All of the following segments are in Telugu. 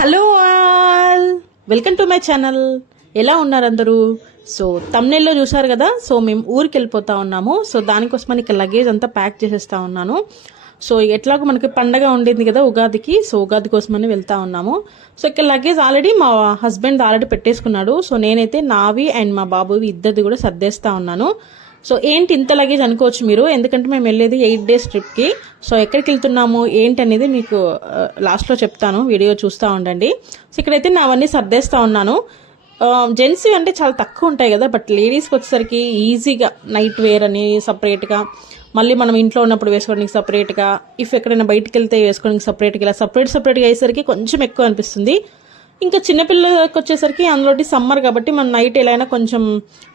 Hello all, welcome to my channel. ఎలా ఉన్నారు అందరూ? సో తమ్నెల్లో చూసారు కదా. సో మేము ఊరికి వెళ్ళిపోతా ఉన్నాము. సో దానికోసమని ఇక్కడ లగేజ్ అంతా ప్యాక్ చేసేస్తా ఉన్నాను. సో ఎట్లాగో మనకి పండగ ఉండింది కదా ఉగాదికి. సో ఉగాది కోసమని వెళ్తా ఉన్నాము. సో ఇక్కడ లగేజ్ ఆల్రెడీ మా హస్బెండ్ ఆల్రెడీ పెట్టేసుకున్నాడు. సో నేనైతే నావి అండ్ మా బాబువి ఇద్దరిది కూడా సర్దేస్తా ఉన్నాను. సో ఏంటి ఇంత లగేజ్ అనుకోవచ్చు మీరు, ఎందుకంటే మేము వెళ్ళేది 8 days ట్రిప్కి. సో ఎక్కడికి వెళ్తున్నాము ఏంటి అనేది మీకు లాస్ట్లో చెప్తాను, వీడియో చూస్తూ ఉండండి. సో ఇక్కడైతే నా అవన్నీ సర్దేస్తూ ఉన్నాను. జెంట్స్ అంటే చాలా తక్కువ ఉంటాయి కదా, బట్ లేడీస్కి వచ్చేసరికి ఈజీగా నైట్ వేర్ అని సపరేట్గా, మళ్ళీ మనం ఇంట్లో ఉన్నప్పుడు వేసుకోవడానికి సపరేట్గా, ఇఫ్ ఎక్కడైనా బయటికి వెళ్తే వేసుకోవడానికి సపరేట్గా, ఇలా సపరేట్గా అయ్యేసరికి కొంచెం ఎక్కువ అనిపిస్తుంది. ఇంకా చిన్నపిల్లలకి వచ్చేసరికి అందులోటి సమ్మర్ కాబట్టి మనం నైట్ ఎలా అయినా కొంచెం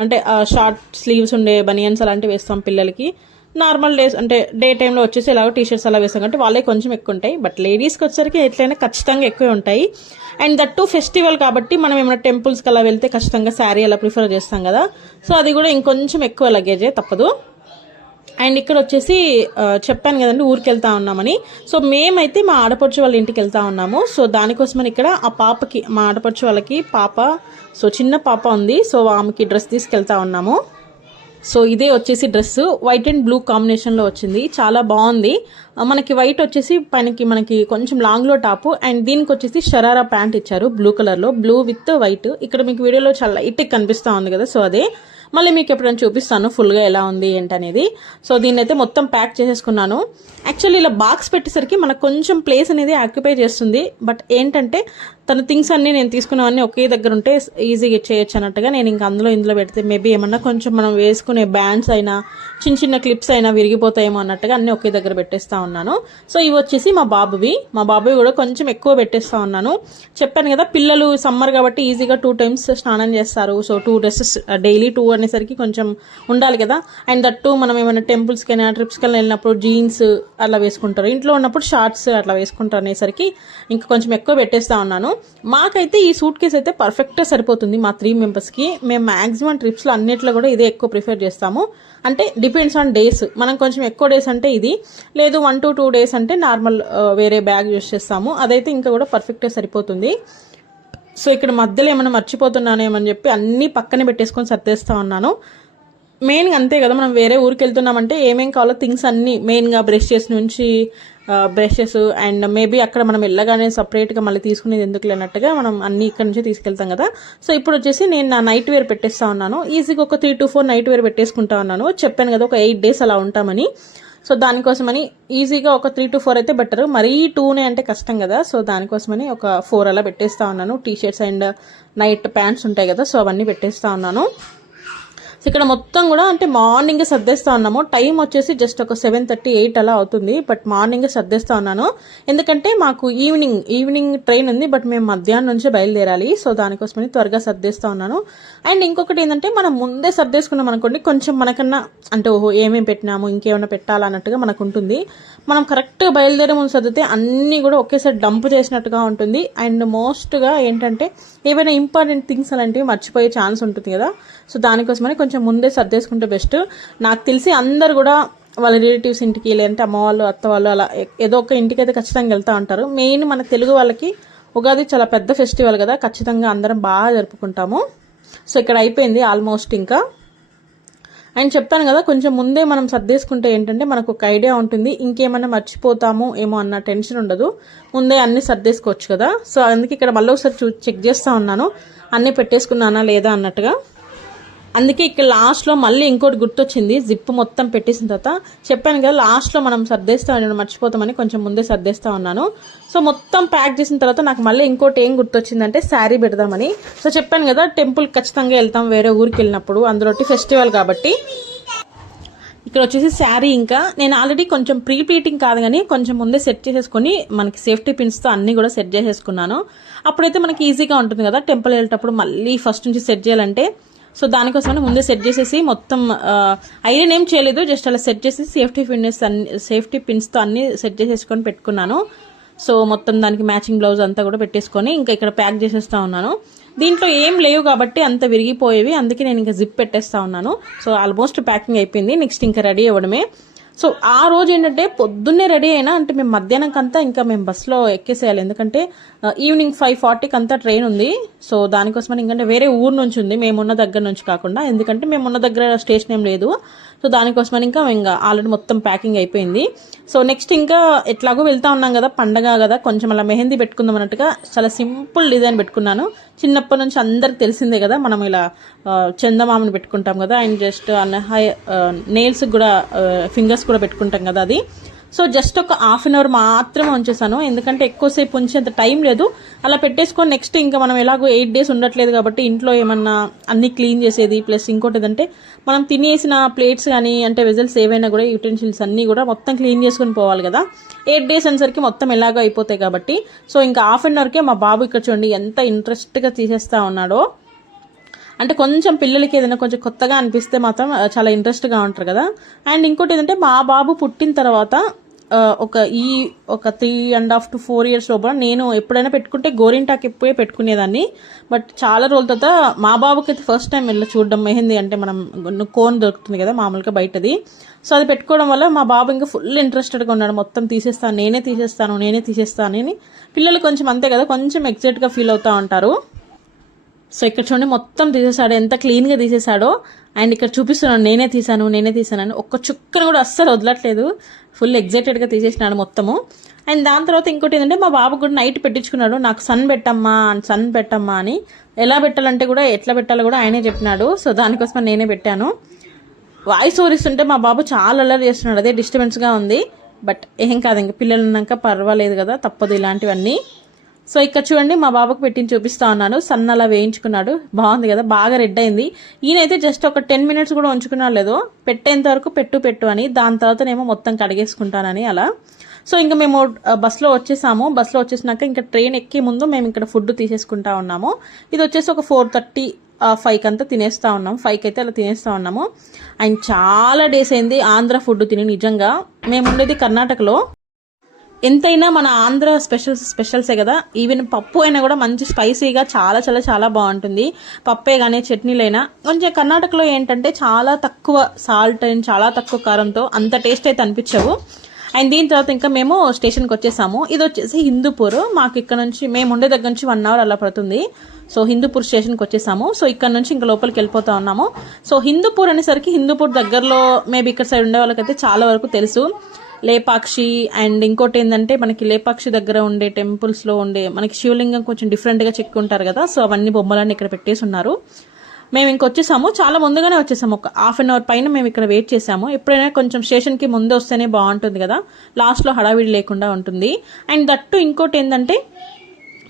అంటే షార్ట్ స్లీవ్స్ ఉండే బనియన్స్ అలాంటివి వేస్తాం పిల్లలకి. నార్మల్ డేస్ అంటే డే టైంలో వచ్చేసి ఎలాగో టీషర్ట్స్ అలా వేస్తాం కాబట్టి వాళ్ళే కొంచెం ఎక్కువ ఉంటాయి. బట్ లేడీస్కి వచ్చేసరికి ఎట్లయినా ఖచ్చితంగా ఎక్కువే ఉంటాయి. అండ్ దట్టు ఫెస్టివల్ కాబట్టి మనం ఏమైనా టెంపుల్స్కి అలా వెళ్తే ఖచ్చితంగా శారీ అలా ప్రిఫర్ చేస్తాం కదా. సో అది కూడా ఇంకొంచెం ఎక్కువ లగేజే, తప్పదు. అండ్ ఇక్కడ వచ్చేసి చెప్పాను కదండి ఊరికి వెళ్తా ఉన్నామని. సో మేమైతే మా ఆడపడుచు వాళ్ళ ఇంటికి వెళ్తా ఉన్నాము. సో దానికోసమని ఇక్కడ ఆ పాపకి, మా ఆడపడుచు వాళ్ళకి పాప, సో చిన్న పాప ఉంది. సో ఆమెకి డ్రెస్ తీసుకెళ్తా ఉన్నాము. సో ఇదే వచ్చేసి డ్రెస్ వైట్ అండ్ బ్లూ కాంబినేషన్లో వచ్చింది, చాలా బాగుంది. మనకి వైట్ వచ్చేసి పైనకి మనకి కొంచెం లాంగ్లో టాపు, అండ్ దీనికి వచ్చేసి షరారా ప్యాంట్ ఇచ్చారు బ్లూ కలర్లో, బ్లూ విత్ వైట్. ఇక్కడ మీకు వీడియోలో చాలా లైట్ కనిపిస్తూ ఉంది కదా. సో అదే మళ్ళీ మీకు ఎప్పుడైనా చూపిస్తాను ఫుల్గా ఎలా ఉంది ఏంటనేది. సో దీన్ని అయితే మొత్తం ప్యాక్ చేసేసుకున్నాను. యాక్చువల్లీ ఇలా బాక్స్ పెట్టేసరికి మనకు కొంచెం ప్లేస్ అనేది ఆక్యుపై చేస్తుంది. బట్ ఏంటంటే తన థింగ్స్ అన్నీ నేను తీసుకున్నవన్నీ ఒకే దగ్గర ఉంటే ఈజీగా చేయొచ్చు అన్నట్టుగా నేను ఇంకా ఇందులో పెడితే మేబీ ఏమన్నా కొంచెం మనం వేసుకునే బ్యాండ్స్ అయినా చిన్న క్లిప్స్ అయినా విరిగిపోతాయేమో అన్నట్టుగా అన్నీ ఒకే దగ్గర పెట్టేస్తా ఉన్నాను. సో ఇవి వచ్చేసి మా బాబువి కూడా కొంచెం ఎక్కువ పెట్టేస్తా ఉన్నాను. చెప్పాను కదా పిల్లలు సమ్మర్ కాబట్టి ఈజీగా 2 times స్నానం చేస్తారు. సో 2 dresses డైలీ 2 అనేసరికి కొంచెం ఉండాలి కదా. అండ్ దట్టు మనం ఏమైనా టెంపుల్స్కైనా ట్రిప్స్కైనా వెళ్ళినప్పుడు జీన్స్ అలా వేసుకుంటారు, ఇంట్లో ఉన్నప్పుడు షార్ట్స్ అట్లా వేసుకుంటారు అనేసరికి ఇంకా కొంచెం ఎక్కువ పెట్టేస్తా ఉన్నాను. మాకైతే ఈ సూట్ కేస్ అయితే పర్ఫెక్ట్గా సరిపోతుంది మా 3 members-కి. మేము మ్యాక్సిమం ట్రిప్స్లో అన్నిట్లో కూడా ఇదే ఎక్కువ ప్రిఫర్ చేస్తాము. అంటే డిపెండ్స్ ఆన్ డేస్, మనం కొంచెం ఎక్కువ డేస్ అంటే ఇది, లేదు 1 to 2 days అంటే నార్మల్ వేరే బ్యాగ్ యూస్ చేస్తాము. అదైతే ఇంకా కూడా పర్ఫెక్ట్గా సరిపోతుంది. సో ఇక్కడ మధ్యలో ఏమైనా మర్చిపోతున్నానేమని చెప్పి అన్నీ పక్కనే పెట్టేసుకొని సర్దేస్తా ఉన్నాను. మెయిన్గా అంతే కదా, మనం వేరే ఊరికి వెళ్తున్నామంటే ఏమేం కావాలో థింగ్స్ అన్నీ మెయిన్గా బ్రషెస్ నుంచి బ్రషెస్ అండ్ మేబీ అక్కడ మనం వెళ్ళగానే సపరేట్గా మళ్ళీ తీసుకునేది ఎందుకు లేనట్టుగా మనం అన్నీ ఇక్కడ నుంచి తీసుకెళ్తాం కదా. సో ఇప్పుడు వచ్చేసి నేను నా నైట్ వేర్ పెట్టేస్తా ఉన్నాను. ఈజీగా ఒక 3 to 4 నైట్ వేర్ పెట్టేసుకుంటా ఉన్నాను. చెప్పాను కదా ఒక 8 days అలా ఉంటామని. సో దానికోసమని ఈజీగా ఒక 3 to 4 అయితే బెటర్, మరీ 2 అంటే కష్టం కదా. సో దానికోసమని ఒక 4 అలా పెట్టేస్తా ఉన్నాను. టీషర్ట్స్ అండ్ నైట్ ప్యాంట్స్ ఉంటాయి కదా, సో అవన్నీ పెట్టేస్తా ఉన్నాను. సో ఇక్కడ మొత్తం కూడా అంటే మార్నింగే సర్దేస్తా ఉన్నాము. టైం వచ్చేసి జస్ట్ ఒక 7:30, 8 అలా అవుతుంది. బట్ మార్నింగే సర్దేస్తా ఉన్నాను, ఎందుకంటే మాకు ఈవినింగ్ ట్రైన్ ఉంది. బట్ మేము మధ్యాహ్నం నుంచే బయలుదేరాలి. సో దానికోసమని త్వరగా సర్దేస్తా ఉన్నాను. అండ్ ఇంకొకటి ఏంటంటే మనం ముందే సర్దేసుకున్నాం అనుకోండి, కొంచెం మనకన్నా అంటే ఓహో ఏమేమి పెట్టినాము ఇంకేమైనా పెట్టాలా అన్నట్టుగా మనకు ఉంటుంది. మనం కరెక్ట్గా బయలుదేరే ముందు సర్దితే అన్నీ కూడా ఒకేసారి డంప్ చేసినట్టుగా ఉంటుంది. అండ్ మోస్ట్గా ఏంటంటే ఏవైనా ఇంపార్టెంట్ థింగ్స్ అలాంటివి మర్చిపోయే ఛాన్స్ ఉంటుంది కదా. సో దానికోసమని కొంచెం ముందే సర్దేసుకుంటే బెస్ట్. నాకు తెలిసి అందరు కూడా వాళ్ళ రిలేటివ్స్ ఇంటికి, లేదంటే అమ్మ వాళ్ళు అత్త వాళ్ళు అలా ఏదో ఒక ఇంటికి అయితే ఖచ్చితంగా వెళ్తూ ఉంటారు. మెయిన్ మన తెలుగు వాళ్ళకి ఉగాది చాలా పెద్ద ఫెస్టివల్ కదా, ఖచ్చితంగా అందరం బాగా జరుపుకుంటాము. సో ఇక్కడ అయిపోయింది ఆల్మోస్ట్ ఇంకా. అండ్ చెప్పాను కదా కొంచెం ముందే మనం సర్దేసుకుంటే ఏంటంటే మనకు ఒక ఐడియా ఉంటుంది, ఇంకేమైనా మర్చిపోతాము ఏమో అన్న టెన్షన్ ఉండదు. ముందే అన్ని సర్దేసుకోవచ్చు కదా. సో అందుకే ఇక్కడ మళ్ళీ ఒకసారి చెక్ చేస్తూ ఉన్నాను అన్నీ పెట్టేసుకున్నానా లేదా అన్నట్టుగా. అందుకే ఇక్కడ లాస్ట్లో మళ్ళీ ఇంకోటి గుర్తొచ్చింది, జిప్ మొత్తం పెట్టేసిన తర్వాత చెప్పాను కదా లాస్ట్లో మనం సర్దేస్తామని మర్చిపోతామని కొంచెం ముందే సర్దేస్తా ఉన్నాను. సో మొత్తం ప్యాక్ చేసిన తర్వాత నాకు మళ్ళీ ఇంకోటి ఏం గుర్తొచ్చిందంటే శారీ పెడదామని. సో చెప్పాను కదా టెంపుల్కి ఖచ్చితంగా వెళ్తాం వేరే ఊరికి వెళ్ళినప్పుడు, అందులోటి ఫెస్టివల్ కాబట్టి. ఇక్కడ వచ్చేసి శారీ ఇంకా నేను ఆల్రెడీ కొంచెం ప్లీటింగ్ కాదు కానీ కొంచెం ముందే సెట్ చేసేసుకొని మనకి సేఫ్టీ పిన్స్తో అన్నీ కూడా సెట్ చేసేసుకున్నాను. అప్పుడైతే మనకి ఈజీగా ఉంటుంది కదా టెంపుల్ వెళ్ళేటప్పుడు మళ్ళీ ఫస్ట్ నుంచి సెట్ చేయాలంటే. సో దానికోసమని ముందే సెట్ చేసేసి మొత్తం ఐరన్ ఏం చేయలేదు, జస్ట్ అలా సెట్ చేసి సేఫ్టీ పిన్స్తో అన్ని సెట్ చేసేసుకొని పెట్టుకున్నాను. సో మొత్తం దానికి మ్యాచింగ్ బ్లౌజ్ అంతా కూడా పెట్టేసుకొని ఇంకా ఇక్కడ ప్యాక్ చేసేస్తా ఉన్నాను. దీంట్లో ఏం లేవు కాబట్టి అంత విరిగిపోయేవి, అందుకే నేను ఇంకా జిప్ పెట్టేస్తా ఉన్నాను. సో ఆల్మోస్ట్ ప్యాకింగ్ అయిపోయింది, నెక్స్ట్ ఇంకా రెడీ అవ్వడమే. సో ఆ రోజు ఏంటంటే పొద్దున్నే రెడీ అయినా, అంటే మేము మధ్యాహ్నంకంతా ఇంకా మేము బస్సులో ఎక్కేసేయాలి, ఎందుకంటే ఈవినింగ్ 5:40కి అంతా ట్రైన్ ఉంది. సో దానికోసమని ఎందుకంటే వేరే ఊరు నుంచి ఉంది, మేమున్న దగ్గర నుంచి కాకుండా, ఎందుకంటే మేమున్న దగ్గర స్టేషన్ ఏం లేదు. సో దానికోసమని ఇంకా ఆల్రెడీ మొత్తం ప్యాకింగ్ అయిపోయింది. సో నెక్స్ట్ ఇంకా ఎట్లాగో వెళ్తా ఉన్నాం కదా, పండగ కదా, కొంచెం అలా మెహందీ పెట్టుకుందాం అన్నట్టుగా చాలా సింపుల్ డిజైన్ పెట్టుకున్నాను. చిన్నప్పటి నుంచి అందరికి తెలిసిందే కదా, మనం ఇలా చందమామని పెట్టుకుంటాం కదా, అండ్ జస్ట్ నెయిల్స్ కూడా ఫింగర్స్ కూడా పెట్టుకుంటాం కదా అది. సో జస్ట్ ఒక హాఫ్ అన్ అవర్ మాత్రమే ఉంచేసాను, ఎందుకంటే ఎక్కువసేపు ఉంచేంత టైం లేదు. అలా పెట్టేసుకొని నెక్స్ట్ ఇంకా మనం ఎలాగో 8 days ఉండట్లేదు కాబట్టి ఇంట్లో ఏమన్నా అన్ని క్లీన్ చేసేది, ప్లస్ ఇంకోటి ఏదంటే మనం తినేసిన ప్లేట్స్ కానీ అంటే వెజల్స్ ఏవైనా కూడా యూటెన్సిల్స్ అన్నీ కూడా మొత్తం క్లీన్ చేసుకొని పోవాలి కదా. 8 days అనేసరికి మొత్తం ఎలాగో అయిపోతాయి కాబట్టి, సో ఇంకా హాఫ్ అన్ అవర్కే మా బాబు ఇక్కడ చూడండి ఎంత ఇంట్రెస్ట్గా తీసేస్తా ఉన్నాడో. అంటే కొంచెం పిల్లలకి ఏదైనా కొంచెం కొత్తగా అనిపిస్తే మాత్రం చాలా ఇంట్రెస్ట్గా ఉంటారు కదా. అండ్ ఇంకోటి ఏంటంటే మా బాబు పుట్టిన తర్వాత ఒక 3.5 to 4 years లోపల నేను ఎప్పుడైనా పెట్టుకుంటే గోరింటాకి ఎప్పుడే పెట్టుకునేదాన్ని. బట్ చాలా రోజుల తర్వాత మా బాబుకి అయితే ఫస్ట్ టైం వెళ్ళి చూడడం మెహందీ, అంటే మనం కోన్ దొరుకుతుంది కదా మామూలుగా బయటది. సో అది పెట్టుకోవడం వల్ల మా బాబు ఇంకా ఫుల్ ఇంట్రెస్టెడ్గా ఉన్నాడు, మొత్తం తీసేస్తాను నేనే తీసేస్తాను అని. పిల్లలు కొంచెం అంతే కదా, కొంచెం ఎగ్జైట్గా ఫీల్ అవుతూ ఉంటారు. సో ఇక్కడ చూడండి మొత్తం తీసేసాడు, ఎంత క్లీన్గా తీసేసాడో. అండ్ ఇక్కడ చూపిస్తున్నాను నేనే తీసానని, ఒక్క చుక్కను కూడా అస్సలు వదలట్లేదు, ఫుల్ ఎగ్జైటెడ్గా తీసేసినాడు మొత్తము. అండ్ దాని తర్వాత ఇంకోటి ఏంటంటే మా బాబు కూడా నైట్ పెట్టించుకున్నాడు, నాకు సన్ పెట్టమ్మా అని. ఎలా పెట్టాలంటే కూడా ఎట్లా పెట్టాలో కూడా ఆయనే చెప్పినాడు. సో దానికోసం నేనే పెట్టాను. వాయిస్ ఓవర్ ఇస్తుంటే మా బాబు చాలా అల్లరి చేస్తున్నాడు, అదే డిస్టర్బెన్స్గా ఉంది. బట్ ఏం కాదు, ఇంకా పిల్లలు ఉన్నాక పర్వాలేదు కదా, తప్పదు ఇలాంటివన్నీ. సో ఇక్కడ చూడండి మా బాబుకు పెట్టించి చూపిస్తా ఉన్నాను, సన్ అలా వేయించుకున్నాడు, బాగుంది కదా, బాగా రెడ్ అయింది. ఈయనైతే జస్ట్ ఒక 10 minutes కూడా ఉంచుకున్నాడు లేదో, పెట్టేంత వరకు పెట్టు అని, దాని తర్వాతనేమో మొత్తం కడిగేసుకుంటానని అలా. సో ఇంకా మేము బస్సులో వచ్చేసినాక ఇంకా ట్రైన్ ఎక్కే ముందు మేము ఇక్కడ ఫుడ్ తీసేసుకుంటా ఉన్నాము. ఇది వచ్చేసి ఒక 4:30 5కి అంతా తినేస్తా ఉన్నాము, 5కి అయితే అలా తినేస్తా ఉన్నాము. అండ్ చాలా డేస్ అయింది ఆంధ్ర ఫుడ్ తిని, నిజంగా మేము ఉండేది కర్ణాటకలో. ఎంతైనా మన ఆంధ్ర స్పెషల్సే కదా, ఈవెన్ పప్పు అయినా కూడా మంచి స్పైసీగా చాలా చాలా చాలా బాగుంటుంది. పప్పే కానీ చట్నీలైనా. కొంచెం కర్ణాటకలో ఏంటంటే చాలా తక్కువ సాల్ట్ అండ్ చాలా తక్కువ కారంతో అంత టేస్ట్ అయితే అనిపించవు. అండ్ దీని తర్వాత ఇంకా మేము స్టేషన్కి వచ్చేసాము. ఇది వచ్చేసి హిందూపూర్, మాకు ఇక్కడ నుంచి మేము ఉండే దగ్గర నుంచి 1 hour అలా పడుతుంది. సో హిందూపూర్ స్టేషన్కి వచ్చేసాము. సో ఇక్కడ నుంచి ఇంకా లోపలికి వెళ్ళిపోతా ఉన్నాము. సో హిందూపూర్ అనేసరికి హిందూపూర్ దగ్గరలో మేబీ ఇక్కడ సైడ్ ఉండే వాళ్ళకైతే చాలా వరకు తెలుసు. లేపాక్షి అండ్ ఇంకోటి ఏంటంటే మనకి లేపాక్షి దగ్గర ఉండే టెంపుల్స్లో ఉండే మనకి శివలింగం కొంచెం డిఫరెంట్గా చెక్కుంటారు కదా, సో అవన్నీ బొమ్మలన్నీ ఇక్కడ పెట్టేసి ఉన్నారు. మేము ఇంకొచ్చేసాము, చాలా ముందుగానే వచ్చేసాము, ఒక హాఫ్ అన్ అవర్ పైన మేము ఇక్కడ వెయిట్ చేసాము. ఎప్పుడైనా కొంచెం స్టేషన్కి ముందే వస్తేనే బాగుంటుంది కదా, లాస్ట్లో హడావిడి లేకుండా ఉంటుంది. అండ్ దట్టు ఇంకోటి ఏంటంటే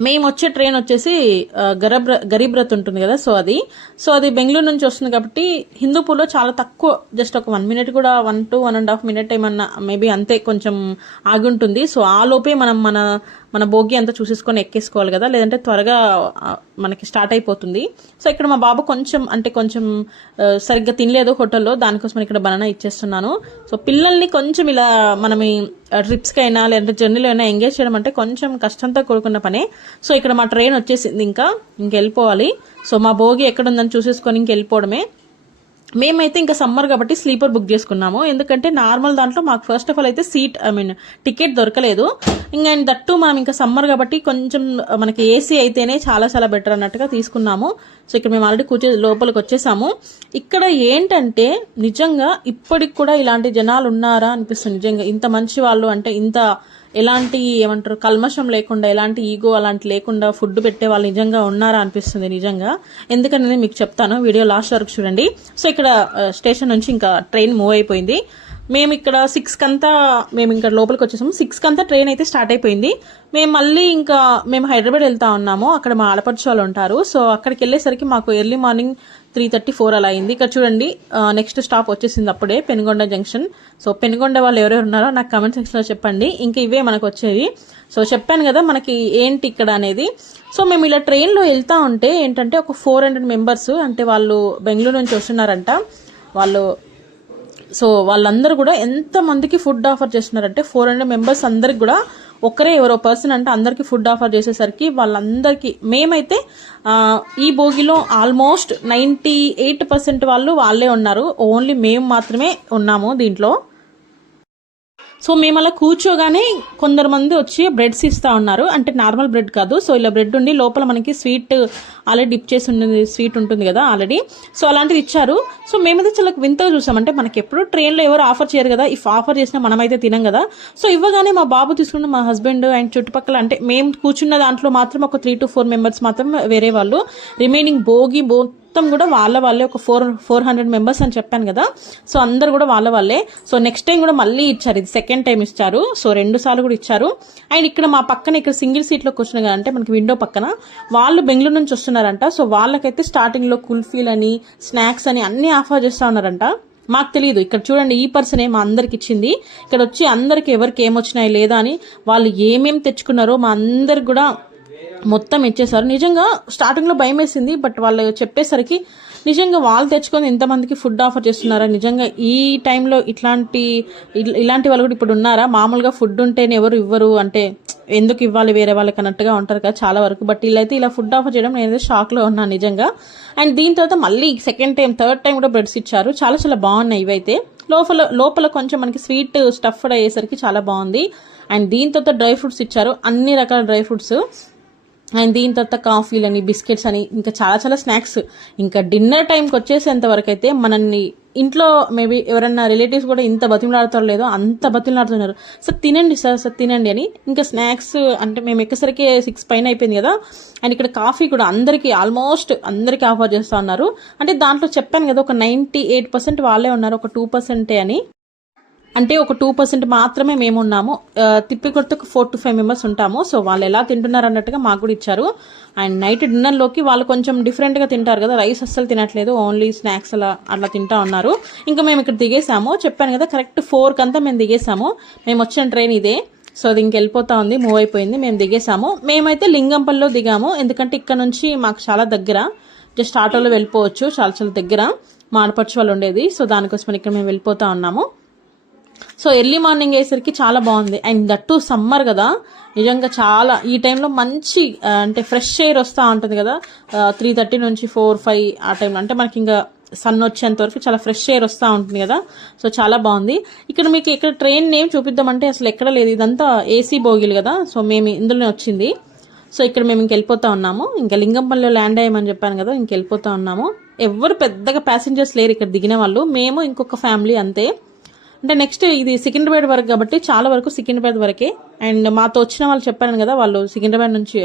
మేము వచ్చే ట్రైన్ వచ్చేసి గరీబ్ రథ్ ఉంటుంది కదా, సో అది బెంగళూరు నుంచి వస్తుంది కాబట్టి హిందూపూర్లో చాలా తక్కువ, జస్ట్ ఒక 1 minute కూడా 1 to 1.5 minutes ఏమన్నా మేబీ అంతే, కొంచెం ఆగి ఉంటుంది. సో ఆ లోపే మనం మన బోగి అంతా చూసేసుకొని ఎక్కేసుకోవాలి కదా, లేదంటే త్వరగా మనకి స్టార్ట్ అయిపోతుంది. సో ఇక్కడ మా బాబు కొంచెం సరిగ్గా తినలేదు హోటల్లో, దానికోసం ఇక్కడ బనానా ఇచ్చేస్తున్నాను. సో పిల్లల్ని కొంచెం ఇలా మనం ట్రిప్స్కి అయినా లేదంటే జర్నీలో అయినా ఎంగేజ్ చేయడం అంటే కొంచెం కష్టంతో కూడుకున్న పనే. సో ఇక్కడ మా ట్రైన్ వచ్చేసింది, ఇంకా వెళ్ళిపోవాలి. సో మా భోగి ఎక్కడుందని చూసేసుకొని ఇంకెళ్ళిపోవడమే. మేమైతే ఇంకా సమ్మర్ కాబట్టి స్లీపర్ బుక్ చేసుకున్నాము, ఎందుకంటే నార్మల్ దాంట్లో మాకు ఫస్ట్ ఆఫ్ ఆల్ అయితే టికెట్ దొరకలేదు. ఇంకా దట్టు మనం ఇంకా సమ్మర్ కాబట్టి కొంచెం మనకి ఏసీ అయితేనే చాలా చాలా బెటర్ అన్నట్టుగా తీసుకున్నాము. సో ఇక్కడ మేము ఆల్రెడీ లోపలికి వచ్చేసాము. ఇక్కడ ఏంటంటే నిజంగా ఇప్పటికి కూడా ఇలాంటి జనాలు ఉన్నారా అనిపిస్తుంది. నిజంగా ఇంత మంచి వాళ్ళు, అంటే ఇంత ఎలాంటి ఏమంటారు కల్మషం లేకుండా, ఎలాంటి ఈగో అలాంటి లేకుండా ఫుడ్ పెట్టే వాళ్ళు నిజంగా ఉన్నారా అనిపిస్తుంది నిజంగా. ఎందుకనేది మీకు చెప్తాను, వీడియో లాస్ట్ వరకు చూడండి. సో ఇక్కడ స్టేషన్ నుంచి ఇంకా ట్రైన్ మూవ్ అయిపోయింది. మేము ఇక్కడ 6కి అంతా మేము ఇంకా లోపలికి వచ్చేసాము. 6కి అంతా ట్రైన్ అయితే స్టార్ట్ అయిపోయింది. మేము మళ్ళీ ఇంకా మేము హైదరాబాద్ వెళ్తా ఉన్నాము, అక్కడ మా ఆడపడుచు వాళ్ళు ఉంటారు. సో అక్కడికి వెళ్ళేసరికి మాకు ఎర్లీ మార్నింగ్ 3:34 అలా అయింది. ఇక్కడ చూడండి నెక్స్ట్ స్టాప్ వచ్చేసింది అప్పుడే, పెనుగొండ జంక్షన్. సో పెనుగొండ వాళ్ళు ఎవరెవరు ఉన్నారో నాకు కామెంట్ సెక్షన్లో చెప్పండి. ఇంకా ఇవే మనకు వచ్చేవి. సో చెప్పాను కదా మనకి ఏంటి ఇక్కడ అనేది. సో మేము ఇలా ట్రైన్లో వెళ్తా ఉంటే ఏంటంటే ఒక 400 members, అంటే వాళ్ళు బెంగళూరు నుంచి వస్తున్నారంట వాళ్ళు. సో వాళ్ళందరూ కూడా ఎంతమందికి ఫుడ్ ఆఫర్ చేస్తున్నారంటే 400 members అందరికి కూడా ఒకరే ఎవరో పర్సన్ అంటే అందరికి ఫుడ్ ఆఫర్ చేసేసరికి వాళ్ళందరికీ, మేమైతే ఈ భోగిలో ఆల్మోస్ట్ 98% వాళ్ళే ఉన్నారు, ఓన్లీ మేము మాత్రమే ఉన్నాము దీంట్లో. సో మేము అలా కూర్చోగానే కొందరు మంది వచ్చి బ్రెడ్స్ ఇస్తూ ఉన్నారు, అంటే నార్మల్ బ్రెడ్ కాదు. సో ఇలా బ్రెడ్ ఉండి లోపల మనకి స్వీట్ ఆల్రెడీ డిప్ చేసి ఉంటుంది, స్వీట్ ఉంటుంది కదా ఆల్రెడీ. సో అలాంటిది ఇచ్చారు. సో మేమైతే చాలా వింతగా చూసాం, అంటే మనకి ఎప్పుడు ట్రైన్లో ఎవరు ఆఫర్ చేయరు కదా, ఇఫ్ ఆఫర్ చేసినా మనమైతే తినం కదా. సో ఇవ్వగానే మా బాబు తీసుకున్న మా హస్బెండ్ అండ్ చుట్టుపక్కల, అంటే మేము కూర్చున్న దాంట్లో మాత్రం ఒక 3 to 4 మెంబర్స్ మాత్రం వేరే వాళ్ళు, రిమైనింగ్ మొత్తం కూడా వాళ్ళే ఒక 400 మెంబర్స్ అని చెప్పాను కదా. సో అందరు కూడా వాళ్ళే. సో నెక్స్ట్ టైం కూడా మళ్ళీ ఇచ్చారు, ఇది సెకండ్ టైం ఇచ్చారు. సో 2 సార్లు కూడా ఇచ్చారు. అండ్ ఇక్కడ మా పక్కన ఇక్కడ సింగిల్ సీట్లో కూర్చున్న కదా, అంటే మనకి విండో పక్కన వాళ్ళు బెంగళూరు నుంచి వస్తున్నారంట. సో వాళ్ళకైతే స్టార్టింగ్ లో కుల్ఫీలు అని స్నాక్స్ అని అన్ని ఆఫర్ చేస్తా ఉన్నారంట. మాకు తెలియదు. ఇక్కడ చూడండి, ఈ పర్సనే మా అందరికి ఇచ్చింది. ఇక్కడ వచ్చి అందరికి ఎవరికి ఏమొచ్చినాయి లేదా అని వాళ్ళు ఏమేమి తెచ్చుకున్నారో మా అందరికి కూడా మొత్తం ఇచ్చేసారు. నిజంగా స్టార్టింగ్లో భయం వేసింది, బట్ వాళ్ళు చెప్పేసరికి నిజంగా వాళ్ళు తెచ్చుకొని ఎంతమందికి ఫుడ్ ఆఫర్ చేస్తున్నారా, నిజంగా ఈ టైంలో ఇలాంటి వాళ్ళు కూడా ఇప్పుడు ఉన్నారా. మామూలుగా ఫుడ్ ఉంటేనే ఎవరు ఇవ్వరు, అంటే ఎందుకు ఇవ్వాలి వేరే వాళ్ళకి అన్నట్టుగా ఉంటారు కదా చాలా వరకు. బట్ వీళ్ళైతే ఇలా ఫుడ్ ఆఫర్ చేయడం నేనైతే షాక్లో ఉన్నాను నిజంగా. అండ్ దీని తర్వాత మళ్ళీ సెకండ్ టైం థర్డ్ టైం కూడా బ్రెడ్స్ ఇచ్చారు. చాలా బాగున్నాయి ఇవైతే. లోపల కొంచెం మనకి స్వీట్ స్టఫ్డ్ అయ్యేసరికి చాలా బాగుంది. అండ్ దీని తర్వాత డ్రై ఫ్రూట్స్ ఇచ్చారు, అన్ని రకాల డ్రై ఫ్రూట్స్. అండ్ దీని తర్వాత కాఫీలు అని, బిస్కెట్స్ అని, ఇంకా చాలా స్నాక్స్. ఇంకా డిన్నర్ టైంకి వచ్చేసేంత వరకు అయితే మనల్ని ఇంట్లో మేబీ ఎవరన్నా రిలేటివ్స్ కూడా ఇంత బతిమలాడుతారో లేదో అంత బతిమలాడుతున్నారు. సార్ తినండి సార్ తినండి అని. ఇంకా స్నాక్స్ అంటే మేము ఎక్కసరికి 6 పైన అయిపోయింది కదా. అండ్ ఇక్కడ కాఫీ కూడా ఆల్మోస్ట్ అందరికీ ఆఫర్ చేస్తూ ఉన్నారు. అంటే దాంట్లో చెప్పాను కదా, ఒక 98% వాళ్ళే ఉన్నారు, ఒక 2% అని. అంటే ఒక 2% మాత్రమే మేము ఉన్నాము. తిప్పి కొడితే ఒక 4 to 5 మెంబర్స్ ఉంటాము. సో వాళ్ళు ఎలా తింటున్నారు అన్నట్టుగా మాకు కూడా ఇచ్చారు. అండ్ నైట్ డిన్నర్లోకి వాళ్ళు కొంచెం డిఫరెంట్గా తింటారు కదా, రైస్ అస్సలు తినట్లేదు, ఓన్లీ స్నాక్స్ అట్లా తింటా ఉన్నారు. ఇంకా మేము ఇక్కడ దిగేసాము, చెప్పాను కదా కరెక్ట్ 4 కంతా మేము దిగేసాము. మేము వచ్చిన ట్రైన్ ఇదే. సో అది ఇంకెళ్ళిపోతా ఉంది, మూవ్ అయిపోయింది. మేము దిగేసాము. మేమైతే లింగంపల్లిలో దిగాము, ఎందుకంటే ఇక్కడ నుంచి మాకు చాలా దగ్గర, జస్ట్ ఆటోలో వెళ్ళిపోవచ్చు, చాలా దగ్గర. మా ఆడపడుచు వాళ్ళు ఉండేది. సో దానికోసం ఇక్కడ మేము వెళ్ళిపోతా ఉన్నాము. సో ఎర్లీ మార్నింగ్ అయ్యేసరికి చాలా బాగుంది. అండ్ దట్టు సమ్మర్ కదా, నిజంగా చాలా ఈ టైంలో మంచి అంటే ఫ్రెష్ ఎయిర్ వస్తూ ఉంటుంది కదా. 3:30 నుంచి 4-5 ఆ టైంలో, అంటే మనకి ఇంకా సన్ వచ్చేంత వరకు చాలా ఫ్రెష్ ఎయిర్ వస్తూ ఉంటుంది కదా. సో చాలా బాగుంది. ఇక్కడ మీకు ఇక్కడ ట్రైన్ నేమ్ చూపిద్దామంటే అసలు ఎక్కడ లేదు, ఇదంతా ఏసీ బోగీలు కదా. సో మేము ఇందులోనే వచ్చింది. సో ఇక్కడ మేము ఇంకెళ్ళిపోతా ఉన్నాము. ఇంకా లింగంపల్లిలో ల్యాండ్ అయ్యామని చెప్పాను కదా, ఇంకెళ్ళిపోతా ఉన్నాము. ఎవరు పెద్దగా ప్యాసింజర్స్ లేరు ఇక్కడ దిగిన వాళ్ళు, మేము ఇంకొక ఫ్యామిలీ అంతే. అంటే నెక్స్ట్ ఇది సికింద్రాబాద్ వరకు కాబట్టి చాలా వరకు సికింద్రాబాద్ వరకే. అండ్ మాతో వచ్చిన వాళ్ళు చెప్పాను కదా, వాళ్ళు సికింద్రాబాద్ నుంచి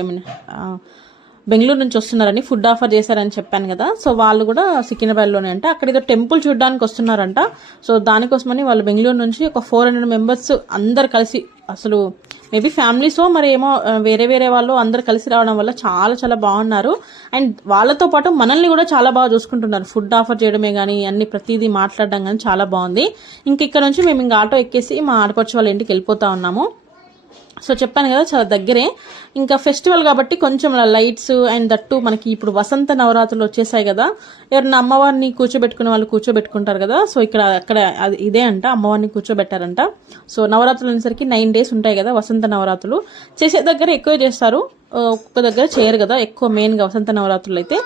బెంగళూరు నుంచి వస్తున్నారని, ఫుడ్ ఆఫర్ చేశారని చెప్పాను కదా. సో వాళ్ళు కూడా సికింద్రాబాద్లోనే అంట. అక్కడ ఏదో టెంపుల్ చూడడానికి వస్తున్నారంట. సో దానికోసమని వాళ్ళు బెంగళూరు నుంచి ఒక 400 మెంబర్స్ అందరు కలిసి, అసలు మేబీ ఫ్యామిలీసో మరి ఏమో వేరే వాళ్ళు అందరు కలిసి రావడం వల్ల చాలా బాగున్నారు. అండ్ వాళ్ళతో పాటు మనల్ని కూడా చాలా బాగా చూసుకుంటున్నారు. ఫుడ్ ఆఫర్ చేయడమే కానీ అన్ని ప్రతిదీ మాట్లాడడం కానీ చాలా బాగుంది. ఇంక ఇక్కడ నుంచి మేము ఇంకా ఆటో ఎక్కేసి మా ఆడపడుచు వాళ్ళ ఇంటికి వెళ్ళిపోతా ఉన్నాము. సో చెప్పాను కదా చాలా దగ్గరే. ఇంకా ఫెస్టివల్ కాబట్టి కొంచెం లైట్స్ అండ్ దట్టు మనకి ఇప్పుడు వసంత నవరాత్రులు వచ్చేసాయి కదా. ఎవరన్నా అమ్మవారిని కూర్చోబెట్టుకునే వాళ్ళు కూర్చోబెట్టుకుంటారు కదా. సో అక్కడ ఇదే అంట, అమ్మవారిని కూర్చోబెట్టారంట. సో నవరాత్రులు అనేసరికి 9 days ఉంటాయి కదా వసంత నవరాత్రులు. చేసే దగ్గర ఎక్కువ చేస్తారు, ఒక్కొక్క దగ్గర చేయరు కదా ఎక్కువ, మెయిన్గా వసంత నవరాత్రులు అయితే.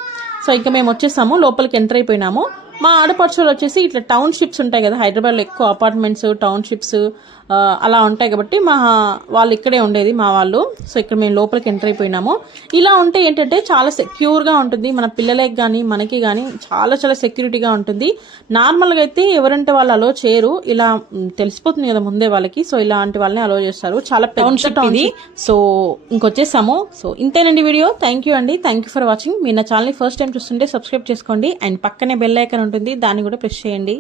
సో ఇంకా మేము వచ్చేసాము, లోపలికి ఎంటర్ అయిపోయినాము. మా ఆడపడుచులు వచ్చేసి ఇట్లా టౌన్షిప్స్ ఉంటాయి కదా, హైదరాబాద్లో ఎక్కువ అపార్ట్మెంట్స్ టౌన్షిప్స్ అలా ఉంటాయి కాబట్టి వాళ్ళు ఇక్కడే ఉండేది మా వాళ్ళు. సో ఇక్కడ మేము లోపలికి ఎంటర్ అయిపోయినాము. ఇలా ఉంటే ఏంటంటే చాలా సెక్యూర్గా ఉంటుంది, మన పిల్లలకి కానీ మనకి కానీ చాలా సెక్యూరిటీగా ఉంటుంది. నార్మల్గా అయితే ఎవరంటే వాళ్ళు అలో చేయరు, ఇలా తెలిసిపోతుంది కదా ముందే వాళ్ళకి. సో ఇలాంటి వాళ్ళని అలో చేస్తారు. చాలా టౌన్షిప్ ఇది. సో ఇంకొచ్చేసాము. సో ఇంతేనండి వీడియో. థ్యాంక్ యూ అండి, థ్యాంక్ యూ ఫర్ వాచింగ్. మీరు నా ఛానల్ని ఫస్ట్ టైం చూస్తుంటే సబ్స్క్రైబ్ చేసుకోండి. అండ్ పక్కనే బెల్ ఐకాన్ ఉంటుంది, దాన్ని కూడా ప్రెస్ చేయండి.